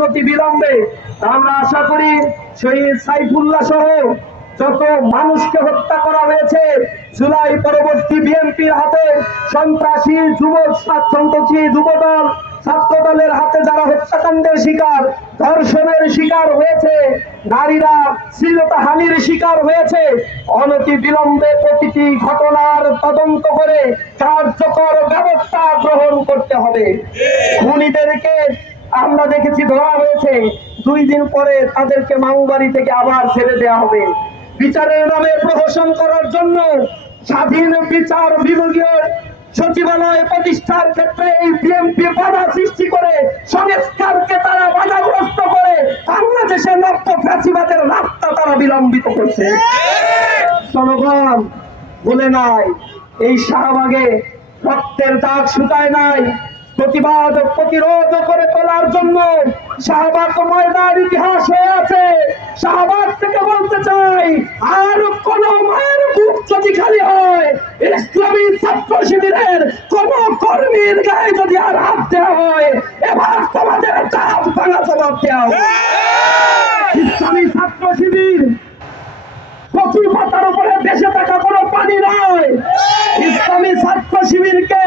অনতি বিলম্বে। আমরা আশা করি শহীদ সাইফুল্লাহ সহ যত মানুষকে হত্যা করা হয়েছে জুলাই পরবর্তী বিএনপির হাতে, সন্ত্রাসী যুবদল ছাত্র দলের হাতে যারা হত্যাকাণ্ডের শিকার, ধর্ষণের শিকার হয়েছে, নারীরা শ্লীলতাহানির শিকার হয়েছে, অনতি বিলম্বে প্রতিটি ঘটনার তদন্ত করে কার্যকর ব্যবস্থা গ্রহণ করতে হবে। খুনিদেরকে আমরা দেখেছি ধরা হয়েছে, 2 দিন পরে তাদেরকে মামুবাড়ি থেকে আবার ছেড়ে দেওয়া হবে। বিচারের নামে প্রহসন করার জন্য স্বাধীন বিচার বিভাগীয় সচিবালয় প্রতিষ্ঠার ক্ষেত্রে এই বিএনপি বাধা সৃষ্টি করে, সংস্কারকে তারা বাধাগ্রস্ত করে বাংলাদেশের নব্য ফ্যাসিবাদের রাস্তা তারা বিলম্বিত করছে। জনগণ বলে নাই, এই শাহবাগে রক্তের দাগ শুকায় নাই। প্রতিবাদ প্রতিরোধ করে তোলার জন্য শাহবাগ ময়দান ইতিহাস হয়ে আছে। শাহবাগ থেকে বলতে চাই, আর কোন মায়ের বুক যদি খালি হয়, ইসলামী ছাত্র শিবিরের কোন কর্মীর গায়ে যদি আর হাত দেওয়া হয়, এবার তোমাদের চাপ ভাঙা জবাব দেওয়া হবে। ইসলামী ছাত্র শিবির কচু পাতার উপরে দেশে থাকা কোনো পানি নয়। ইসলামী ছাত্র শিবিরকে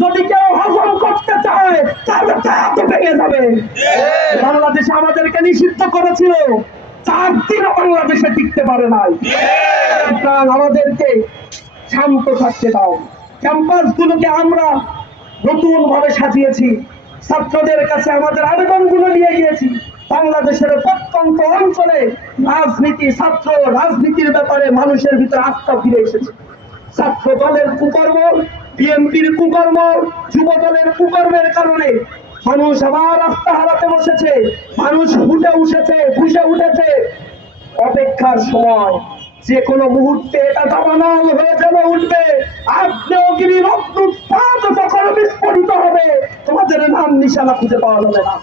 যদি কেউ হজম করতে চায় তাহলে চাপ ভেঙে যাবে। বাংলাদেশে আমাদেরকে নিষিদ্ধ করেছিল, 4 দিনও বাংলাদেশে টিকতে পারে নাই। আমাদেরকে শান্ত থাকতে দাও। ক্যাম্পাস গুলোকে আমরা নতুন ভাবে সাজিয়েছি, ছাত্রদের কাছে আমাদের আবেদনগুলো নিয়ে গিয়েছি। বাংলাদেশের প্রত্যন্ত অঞ্চলে ছাত্র রাজনীতির ব্যাপারে মানুষের ভিতরে আস্থা ফিরে এসেছে। ছাত্র দলের কুকর্ম, বিএনপির কুকর্ম, যুব দলের কুকর্মের কারণে মানুষ আবার আস্থা হারাতে বসেছে। মানুষ ফুসে উঠেছে। অপেক্ষার সময়, যে কোনো মুহূর্তে এটা দাবানল হয়ে চলে উঠবে। আগ্নেয়গিরির অগ্নুৎপাত যখন বিস্ফোরিত হবে, তোমাদের নাম নিশানা খুঁজে পাওয়া যাবে না।